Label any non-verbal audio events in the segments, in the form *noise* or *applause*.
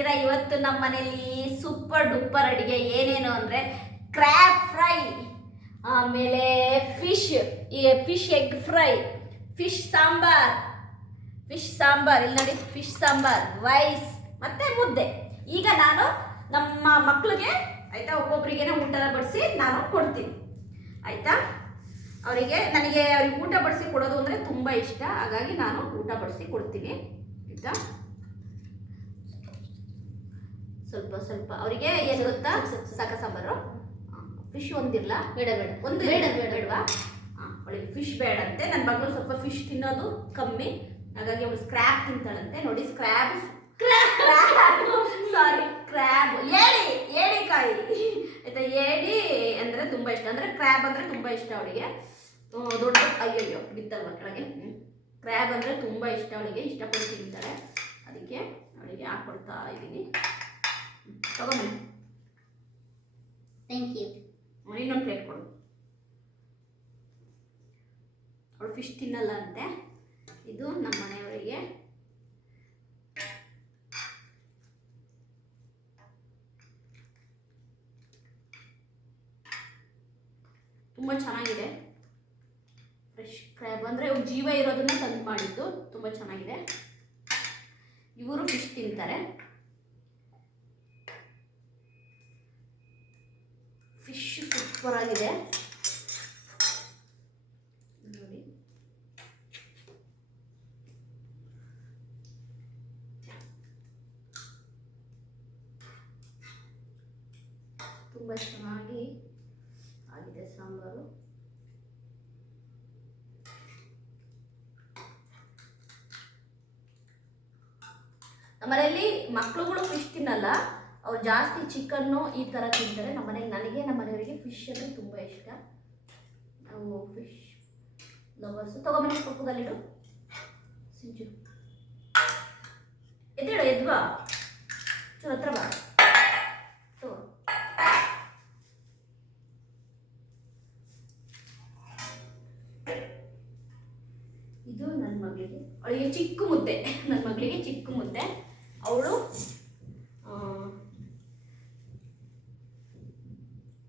ಹೇಗಿದ್ದೀರಾ ಇವತ್ತು ನಮ್ಮ ಮನೇಲಿ ಸೂಪರ್ ಡೂಪರ್ ಅಡಿಗೆ. ಏನೇನು ಅಂದರೆ ಕ್ರ್ಯಾಬ್ ಫ್ರೈ ಆಮೇಲೆ ಫಿಶ್ ಈ fish egg fry fish sambar fish sambar ಇಲ್ಲಿ ನೋಡಿ ಫಿಶ್ ಸಾಂಬಾರ್ ರೈಸ್ ಮತ್ತೆ ಮುದ್ದೆ. ಈಗ ನಾನು ನಮ್ಮ ಮಕ್ಕಳಿಗೆ ಆಯಿತಾ ಒಬ್ಬೊಬ್ಬರಿಗೇನೆ ಊಟ ಬಡಿಸಿ ನಾನು ಕೊಡ್ತೀನಿ. ಆಯಿತಾ? ಅವರಿಗೆ, ನನಗೆ ಅವ್ರಿಗೆ ಊಟ ಬಡಿಸಿ ಕೊಡೋದು ಅಂದರೆ ತುಂಬ ಇಷ್ಟ. ಹಾಗಾಗಿ ನಾನು ಊಟ ಬಡಿಸಿ ಕೊಡ್ತೀನಿ. ಆಯ್ತಾ? ಸ್ವಲ್ಪ ಸ್ವಲ್ಪ ಅವರಿಗೆ ಏನು ಗೊತ್ತಾ? ಸಾಕ ಸಾಂಬಾರು. ಫಿಶ್ ಒಂದಿರಲ್ಲ ಬೇಡ ಬೇಡ. ಒಂದು ಬೇಡ, ಬೇಡ ಬೇಡ. ಬೇಡವಾ? ಅವಳಿಗೆ ಫಿಶ್ ಬೇಡಂತೆ. ನನ್ನ ಮಗಳು ಸ್ವಲ್ಪ ಫಿಶ್ ತಿನ್ನೋದು ಕಮ್ಮಿ. ಹಾಗಾಗಿ ಅವಳು ಸ್ಕ್ರ್ಯಾಬ್ ತಿಂತಾಳಂತೆ. ನೋಡಿ ಸ್ಕ್ರ್ಯಾಬ್ ಸಾರಿ ಕ್ರ್ಯಾಬ್ ಏಡಿ ಏಡಿಕಾಯಿ ಆಯ್ತಾ ಏಡಿ ಅಂದರೆ ತುಂಬ ಇಷ್ಟ. ಅಂದರೆ ಕ್ರ್ಯಾಬ್ ಅಂದರೆ ತುಂಬ ಇಷ್ಟ ಅವಳಿಗೆ. ದೊಡ್ಡ ಅಯ್ಯಯ್ಯೋ ಬಿತ್ತಲ್ವ ಕೆಳಗೆ? ಕ್ರ್ಯಾಬ್ ಅಂದರೆ ತುಂಬ ಇಷ್ಟ ಅವಳಿಗೆ. ಇಷ್ಟಪಟ್ಟು ತಿಂತಾಳೆ. ಅದಕ್ಕೆ ಅವಳಿಗೆ ಹಾಕ್ಕೊಡ್ತಾ ಇದ್ದೀನಿ. ತಗೊಂಬನ್ನಿ ಥ್ಯಾಂಕ್ ಯು ಇನ್ನೊಂದು ಪ್ಲೇಟ್ ಕೊಡು. ಅವಳು ಫಿಶ್ ತಿನ್ನಲ್ಲ ಅಂತೆ. ಇದು ನಮ್ಮ ಮನೆಯವರಿಗೆ. ತುಂಬ ಚೆನ್ನಾಗಿದೆ. ಫ್ರೆಶ್ ಕ್ರ್ಯಾಬ್ ಅಂದರೆ ಜೀವ ಇರೋದನ್ನ ತಂದು ಮಾಡಿದ್ದು. ತುಂಬ ಚೆನ್ನಾಗಿದೆ. ಇವರು ಫಿಶ್ ತಿಂತಾರೆ ಫಿಶ್ ಸೂಪರ್ ಆಗಿದೆ. ನೋಡಿ. ತುಂಬ ಚೆನ್ನಾಗಿ ಆಗಿದೆ ಸಾಂಬಾರು. ನಮ್ಮನೆಯಲ್ಲಿ ಮಕ್ಕಳುಗಳು ಫಿಶ್ ತಿನ್ನಲ್ಲ. ಅವ್ರು ಜಾಸ್ತಿ ಚಿಕನ್ನು ಈ ಥರ ತಿಂತಾರೆ. ನಮ್ಮ ಮನೆಗೆ ನನಗೆ, ನಮ್ಮ ಮನೆಯವರಿಗೆ ಫಿಶ್ ಅಂದರೆ ತುಂಬ ಇಷ್ಟ. ನಾವು ಫಿಶ್ ಲವರ್ಸು ತಗೊಂಬನ್ನಿ ಪಕ್ಕದಲ್ಲಿಡು ಸಿಂಚು. ಎದ್ದೇಳು ಎದ್ವಾ ಚೂರು ಹತ್ರ ಬಾ. ಇದು ನನ್ನ ಮಗಳಿಗೆ, ಅವಳಿಗೆ ಚಿಕ್ಕ ಮುದ್ದೆ. ನನ್ನ ಮಗಳಿಗೆ ಚಿಕ್ಕ ಮುದ್ದೆ. ಅವಳು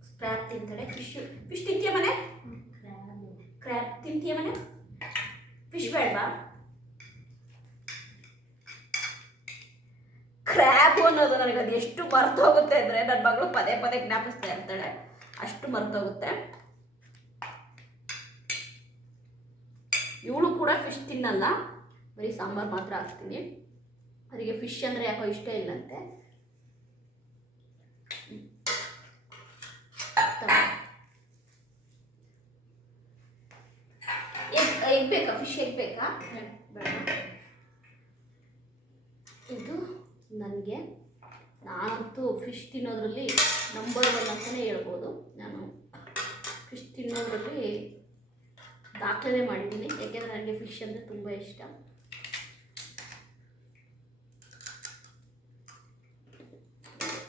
ಸ್ಕ್ರ್ಯಾಪ್ ತಿಂತಾಳೆ ಫಿಶ್ ತಿಂತೀಯ ಮನೆ? ಕ್ರ್ಯಾಪ್ ತಿಂತೀಯ ಮನೆ? ಫಿಶ್ ಬೇಡವಾ? ಕ್ರ್ಯಾಬ್ ಅನ್ನೋದು ನನಗೆ ಅದು ಎಷ್ಟು ಮರ್ತೋಗುತ್ತೆ ಅಂದರೆ ನನ್ನ ಮಗಳು ಪದೇ ಪದೇ ಜ್ಞಾಪಿಸ್ತಾ ಇರ್ತಾಳೆ. ಅಷ್ಟು ಮರ್ತೋಗುತ್ತೆ. ಇವಳು ಕೂಡ ಫಿಶ್ ತಿನ್ನಲ್ಲ. ಬರೀ ಸಾಂಬಾರು ಮಾತ್ರ ಹಾಕ್ತೀನಿ. ಅವರಿಗೆ ಫಿಶ್ ಅಂದರೆ ಯಾಕೋ ಇಷ್ಟ ಇಲ್ಲಂತೆ. ಎಗ್ ಬೇಕಾ? ಫಿಶ್ ಎಗ್ ಬೇಕಾ? ಬೇಡ. ಇದು ನನಗೆ ನಾನಂತೂ ಫಿಶ್ ತಿನ್ನೋದ್ರಲ್ಲಿ ನಂಬರ್ ಒನ್ ಅಂತಲೇ ಹೇಳ್ಬೋದು. ನಾನು ಫಿಶ್ ತಿನ್ನೋದ್ರಲ್ಲಿ ದಾಖಲೆ ಮಾಡಿದ್ದೀನಿ. ಯಾಕೆಂದರೆ ನನಗೆ ಫಿಶ್ ಅಂದರೆ ತುಂಬ ಇಷ್ಟ.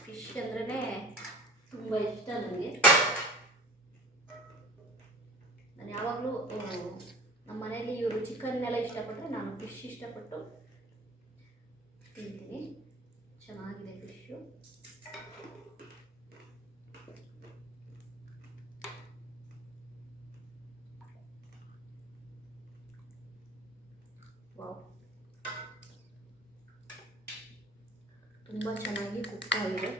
ಫಿಶ್ ಅಂದ್ರೇ ತುಂಬ ಇಷ್ಟ ನನಗೆ ಇಷ್ಟಪಟ್ಟರೆ ನಾನು ಫಿಶ್ ಇಷ್ಟಪಟ್ಟು ತಿಂತೀನಿ. ಚೆನ್ನಾಗಿದೆ ಫಿಶ್ಶು ವಾವ್ ತುಂಬ ಚೆನ್ನಾಗಿ ಕುಕ್ ಆಗಿದೆ.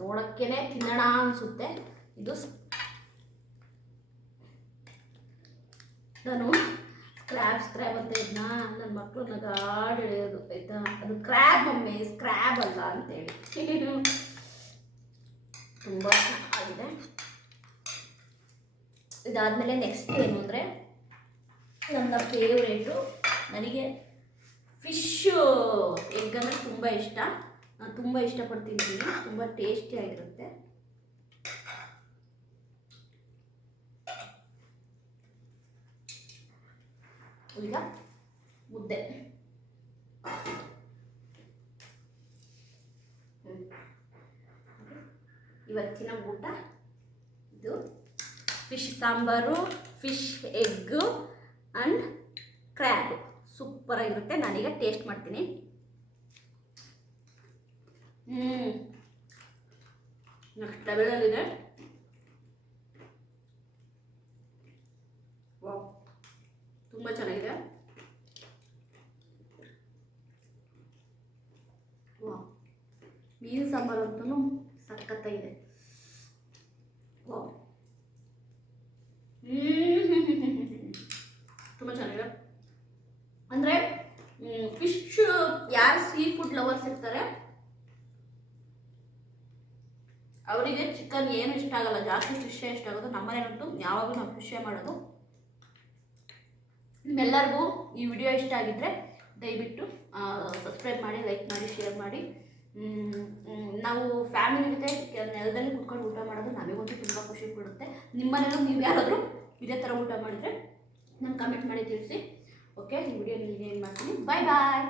ನೋಡೋಕ್ಕೇ ತಿನ್ನೋಣ ಅನಿಸುತ್ತೆ. ಇದು ನಾನು ಸ್ಕ್ರ್ಯಾಬ್ ಸ್ಕ್ರ್ಯಾಬ್ ಅಂತ ಇದನ್ನ ನನ್ನ ಮಕ್ಕಳು ನಗಾಡ್ ಹೇಳೋದು ಆಯ್ತಾ? ಅದು ಕ್ರ್ಯಾಬ್ ಮಮ್ಮಿ ಸ್ಕ್ರ್ಯಾಬ್ ಅಲ್ಲ ಅಂತೇಳಿ. ತುಂಬ ಚೆನ್ನಾಗಿದೆ. ಇದಾದಮೇಲೆ ನೆಕ್ಸ್ಟ್ ಏನು ಅಂದರೆ ನನ್ನ ಫೇವ್ರೇಟು ನನಗೆ ಫಿಶ್ಶು ಎಗ್ ಅಂದರೆ ತುಂಬ ಇಷ್ಟ. ನಾನು ತುಂಬ ಇಷ್ಟಪಡ್ತೀನಿ ತುಂಬಾ ತುಂಬ ಟೇಸ್ಟಿಯಾಗಿರುತ್ತೆ ಈಗ ಮುದ್ದೆ. ಇವತ್ತಿನ ಊಟ ಇದು fish sambar, fish egg and crab. ಸೂಪರಾಗಿರುತ್ತೆ ನಾನೀಗ ಟೇಸ್ಟ್ ಮಾಡ್ತೀನಿ. ಹ್ಞೂ ನೆಕ್ಸ್ಟ್ ಲೆವೆಲಲ್ಲಿದೆ ವಾವ್ ತುಂಬ ಚೆನ್ನಾಗಿದೆ ವಾವ್ ಮೀನು ಸಾಂಬಾರು ಅಂತೂ ಸಖತ್ತಾಗಿದೆ ಓ *laughs* ತುಂಬ ಚೆನ್ನಾಗಿದೆ. ಅಂದರೆ ಫಿಶ್ ಯಾರು ಸೀ ಫುಡ್ ಲವರ್ಸ್ ಇರ್ತಾರೆ, ಅವರಿಗೆ ಚಿಕನ್ ಏನು ಇಷ್ಟ ಆಗಲ್ಲ, ಜಾಸ್ತಿ ಫಿಶೇ ಇಷ್ಟ ಆಗೋದು. ನಮ್ಮನೇಲಂತೂ ಯಾವಾಗಲೂ ನಾವು ಫಿಶ್ ಮಾಡೋದು. ನಿಮ್ಮೆಲ್ಲರಿಗೂ ಈ ವಿಡಿಯೋ ಇಷ್ಟ ಆಗಿದ್ದರೆ ದಯವಿಟ್ಟು ಸಬ್ಸ್ಕ್ರೈಬ್ ಮಾಡಿ ಲೈಕ್ ಮಾಡಿ ಶೇರ್ ಮಾಡಿ. ನಾವು ಫ್ಯಾಮಿಲಿ ಜೊತೆ ನೆಲದಲ್ಲಿ ಕುತ್ಕೊಂಡು ಊಟ ಮಾಡೋದು ನಮಗಂತೂ ತುಂಬ ಖುಷಿ ಕೊಡುತ್ತೆ. ನಿಮ್ಮನೇಲೂ ನೀವು ಯಾರಾದರೂ ಇದೇ ಥರ ಊಟ ಮಾಡಿದರೆ ನಾನು ಕಮೆಂಟ್ ಮಾಡಿ ತಿಳಿಸಿ. ಓಕೆ ಈ ವಿಡಿಯೋ ಏನು ಮಾಡ್ತೀನಿ? ಬಾಯ್ ಬಾಯ್